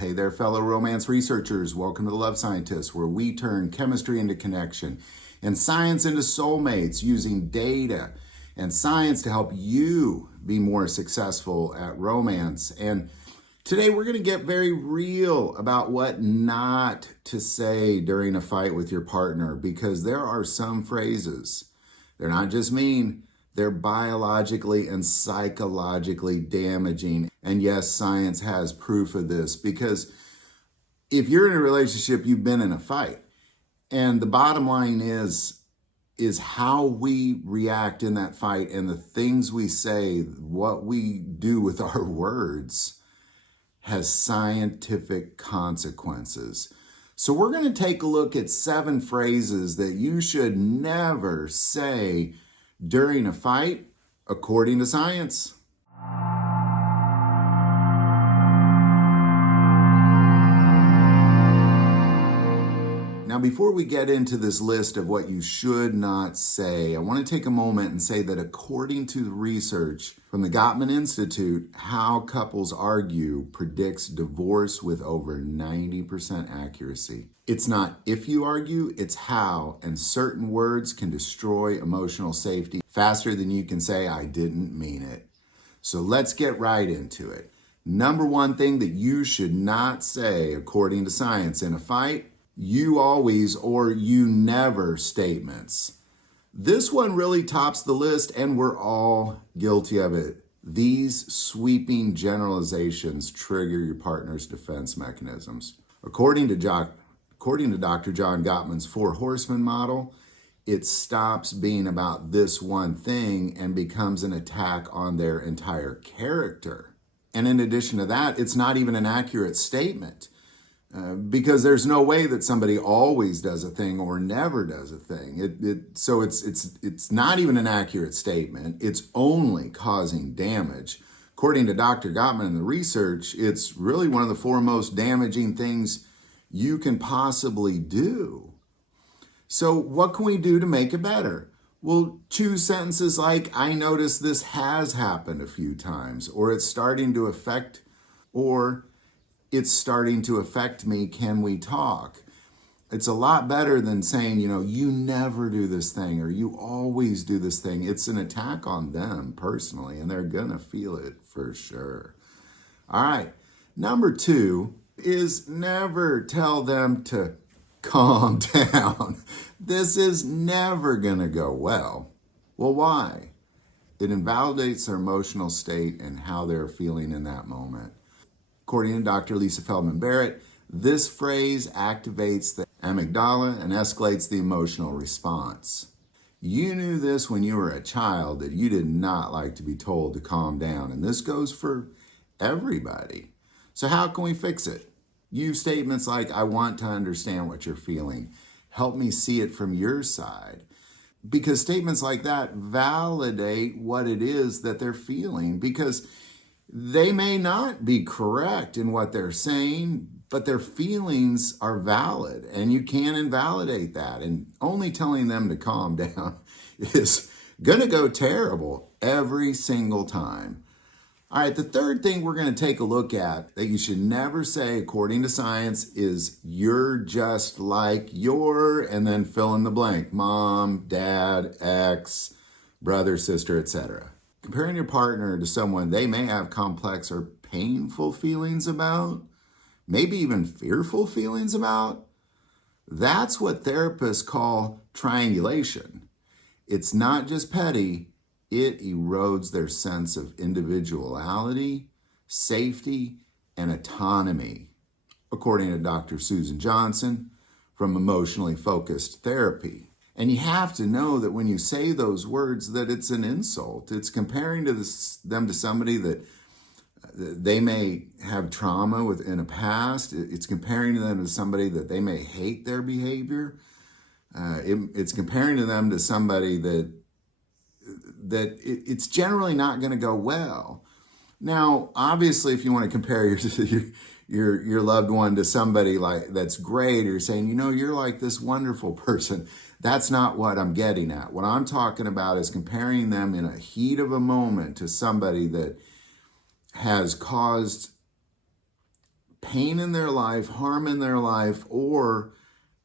Hey there, fellow romance researchers. Welcome to The Love Scientist, where we turn chemistry into connection and science into soulmates using data and science to help you be more successful at romance. And today we're going to get very real about what not to say during a fight with your partner, because there are some phrases, they're not just mean, they're biologically and psychologically damaging. And yes, science has proof of this, because if you're in a relationship, you've been in a fight. And the bottom line is how we react in that fight and the things we say, what we do with our words has scientific consequences. So we're going to take a look at 7 phrases that you should never say during a fight, according to science. Now, before we get into this list of what you should not say, I want to take a moment and say that according to the research from the Gottman Institute, How Couples Argue predicts divorce with over 90% accuracy. It's not if you argue, it's how, and certain words can destroy emotional safety faster than you can say, I didn't mean it. So let's get right into it. Number 1 thing that you should not say, according to science, in a fight: you always or you never statements. This one really tops the list, and we're all guilty of it. These sweeping generalizations trigger your partner's defense mechanisms. According to Dr. John Gottman's 4 horsemen model, it stops being about this one thing and becomes an attack on their entire character. And in addition to that, it's not even an accurate statement. Because there's no way that somebody always does a thing or never does a thing. So it's not even an accurate statement. It's only causing damage. According to Dr. Gottman and the research, it's really one of the 4 most damaging things you can possibly do. So what can we do to make it better? Well, choose sentences like, I noticed this has happened a few times, or it's starting to affect, or it's starting to affect me, can we talk? It's a lot better than saying, you never do this thing or you always do this thing. It's an attack on them personally, and they're gonna feel it for sure. All right, number 2 is never tell them to calm down. This is never gonna go well. Well, why? It invalidates their emotional state and how they're feeling in that moment. According to Dr. Lisa Feldman Barrett, this phrase activates the amygdala and escalates the emotional response. You knew this when you were a child, that you did not like to be told to calm down, and this goes for everybody. So how can we fix it? Use statements like, I want to understand what you're feeling. Help me see it from your side. Because statements like that validate what it is that they're feeling, because they may not be correct in what they're saying, but their feelings are valid, and you can't invalidate that. And only telling them to calm down is going to go terrible every single time. All right, the 3rd thing we're going to take a look at that you should never say, according to science, is you're just like your, and then fill in the blank, mom, dad, ex, brother, sister, etc. Comparing your partner to someone they may have complex or painful feelings about, maybe even fearful feelings about, that's what therapists call triangulation. It's not just petty, it erodes their sense of individuality, safety, and autonomy, according to Dr. Susan Johnson from Emotionally Focused Therapy. And you have to know that when you say those words, that it's an insult. It's comparing them to somebody that they may have trauma with in a past. It's comparing them to somebody that they may hate their behavior. It's comparing them to somebody that it's generally not going to go well. Now, obviously, if you want to compare your loved one to somebody like that's great, or you're saying, you're like this wonderful person, that's not what I'm getting at. What I'm talking about is comparing them in a heat of a moment to somebody that has caused pain in their life, harm in their life, or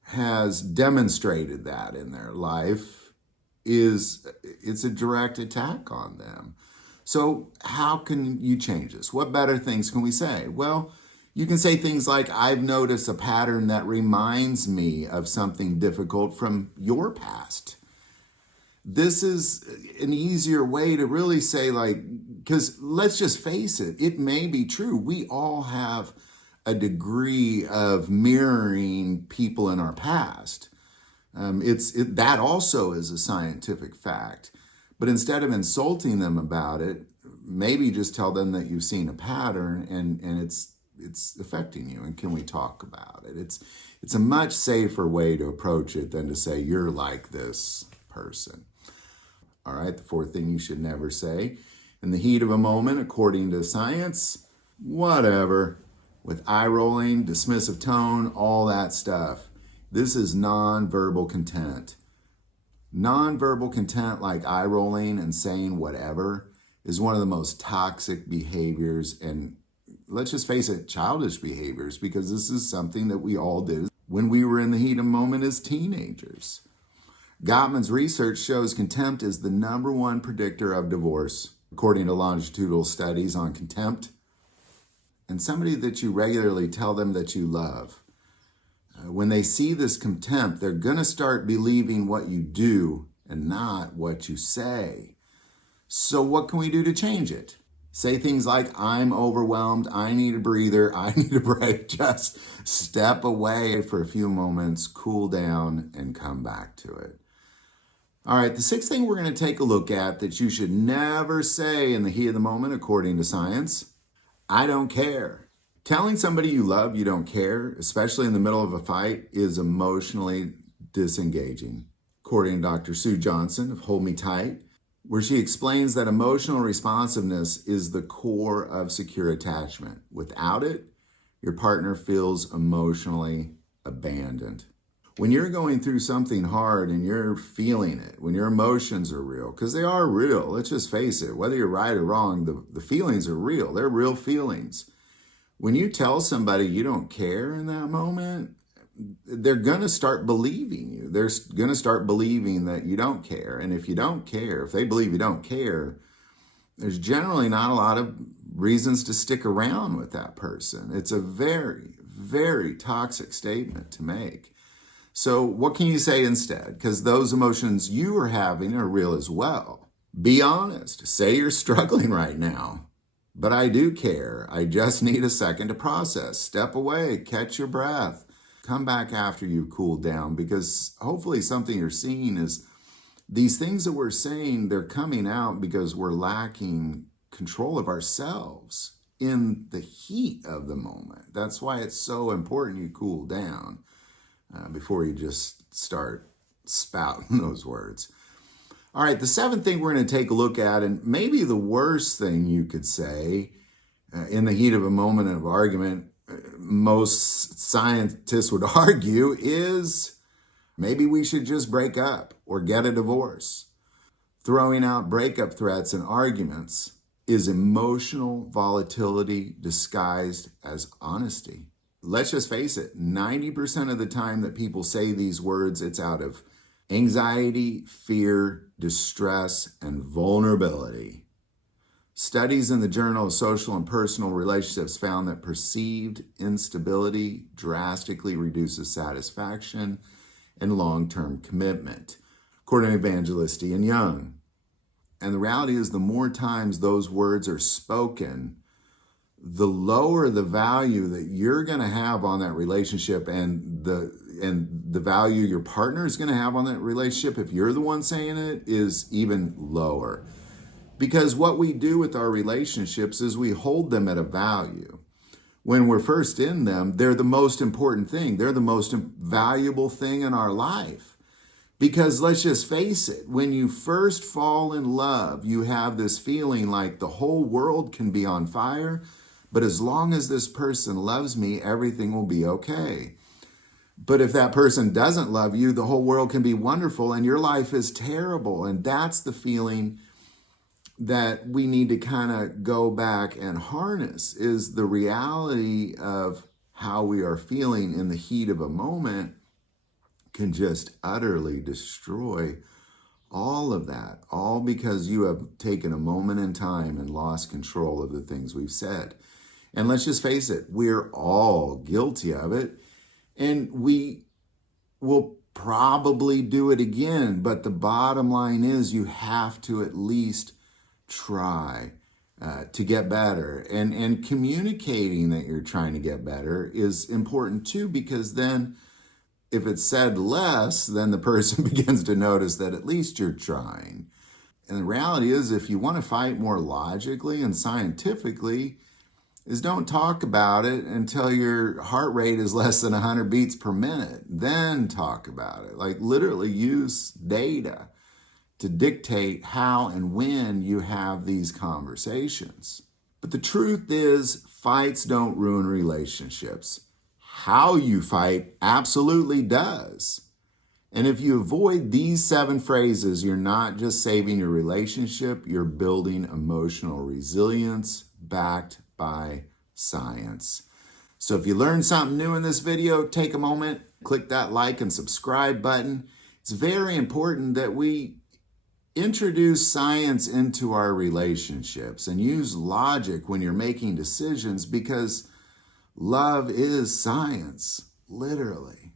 has demonstrated that in their life, it's a direct attack on them. So how can you change this? What better things can we say? Well, you can say things like, I've noticed a pattern that reminds me of something difficult from your past. This is an easier way to really say, like, because let's just face it, it may be true. We all have a degree of mirroring people in our past. That also is a scientific fact. But instead of insulting them about it, maybe just tell them that you've seen a pattern and it's affecting you, and can we talk about it? It's a much safer way to approach it than to say you're like this person. All right, the fourth thing you should never say in the heat of a moment, according to science, whatever, with eye rolling, dismissive tone, all that stuff. This is nonverbal content. Nonverbal content, like eye rolling and saying whatever, is one of the most toxic behaviors, and let's just face it, childish behaviors, because this is something that we all did when we were in the heat of a moment as teenagers. Gottman's research shows contempt is the number one predictor of divorce, according to longitudinal studies on contempt. And somebody that you regularly tell them that you love, when they see this contempt, they're going to start believing what you do and not what you say. So what can we do to change it? Say things like, I'm overwhelmed, I need a breather, I need a break. Just step away for a few moments, cool down, and come back to it. All right, the sixth thing we're going to take a look at that you should never say in the heat of the moment, according to science, I don't care. Telling somebody you love you don't care, especially in the middle of a fight, is emotionally disengaging. According to Dr. Sue Johnson of Hold Me Tight, where she explains that emotional responsiveness is the core of secure attachment. Without it, your partner feels emotionally abandoned. When you're going through something hard and you're feeling it, when your emotions are real, because they are real, let's just face it, whether you're right or wrong, the feelings are real. They're real feelings. When you tell somebody you don't care in that moment, they're going to start believing you. They're going to start believing that you don't care. And if you don't care, if they believe you don't care, there's generally not a lot of reasons to stick around with that person. It's a very, very toxic statement to make. So what can you say instead? Because those emotions you are having are real as well. Be honest. Say you're struggling right now, but I do care. I just need a second to process. Step away, catch your breath. Come back after you cool down, because hopefully something you're seeing is these things that we're saying, they're coming out because we're lacking control of ourselves in the heat of the moment. That's why it's so important you cool down before you just start spouting those words. All right, the seventh thing we're going to take a look at, and maybe the worst thing you could say in the heat of a moment of argument, most scientists would argue, is maybe we should just break up or get a divorce. Throwing out breakup threats and arguments is emotional volatility disguised as honesty. Let's just face it, 90% of the time that people say these words, it's out of anxiety, fear, distress, and vulnerability. Studies in the Journal of Social and Personal Relationships found that perceived instability drastically reduces satisfaction and long-term commitment, according to Evangelisti and Young. And the reality is, the more times those words are spoken, the lower the value that you're going to have on that relationship, and the value your partner is going to have on that relationship, if you're the one saying it, is even lower. Because what we do with our relationships is we hold them at a value. When we're first in them, they're the most important thing. They're the most valuable thing in our life. Because let's just face it, when you first fall in love, you have this feeling like the whole world can be on fire, but as long as this person loves me, everything will be okay. But if that person doesn't love you, the whole world can be wonderful and your life is terrible. And that's the feeling that we need to kind of go back and harness is the reality of how we are feeling in the heat of a moment can just utterly destroy all of that, all because you have taken a moment in time and lost control of the things we've said. And let's just face it, we're all guilty of it, and we will probably do it again. But the bottom line is you have to at least try to get better. And communicating that you're trying to get better is important too, because then if it's said less, then the person begins to notice that at least you're trying. And the reality is, if you want to fight more logically and scientifically, is don't talk about it until your heart rate is less than 100 beats per minute. Then talk about it. Like literally use data to dictate how and when you have these conversations. But the truth is, fights don't ruin relationships. How you fight absolutely does. And if you avoid these 7 phrases, you're not just saving your relationship, you're building emotional resilience backed by science. So if you learned something new in this video, take a moment, click that like and subscribe button. It's very important that we introduce science into our relationships and use logic when you're making decisions, because love is science, literally.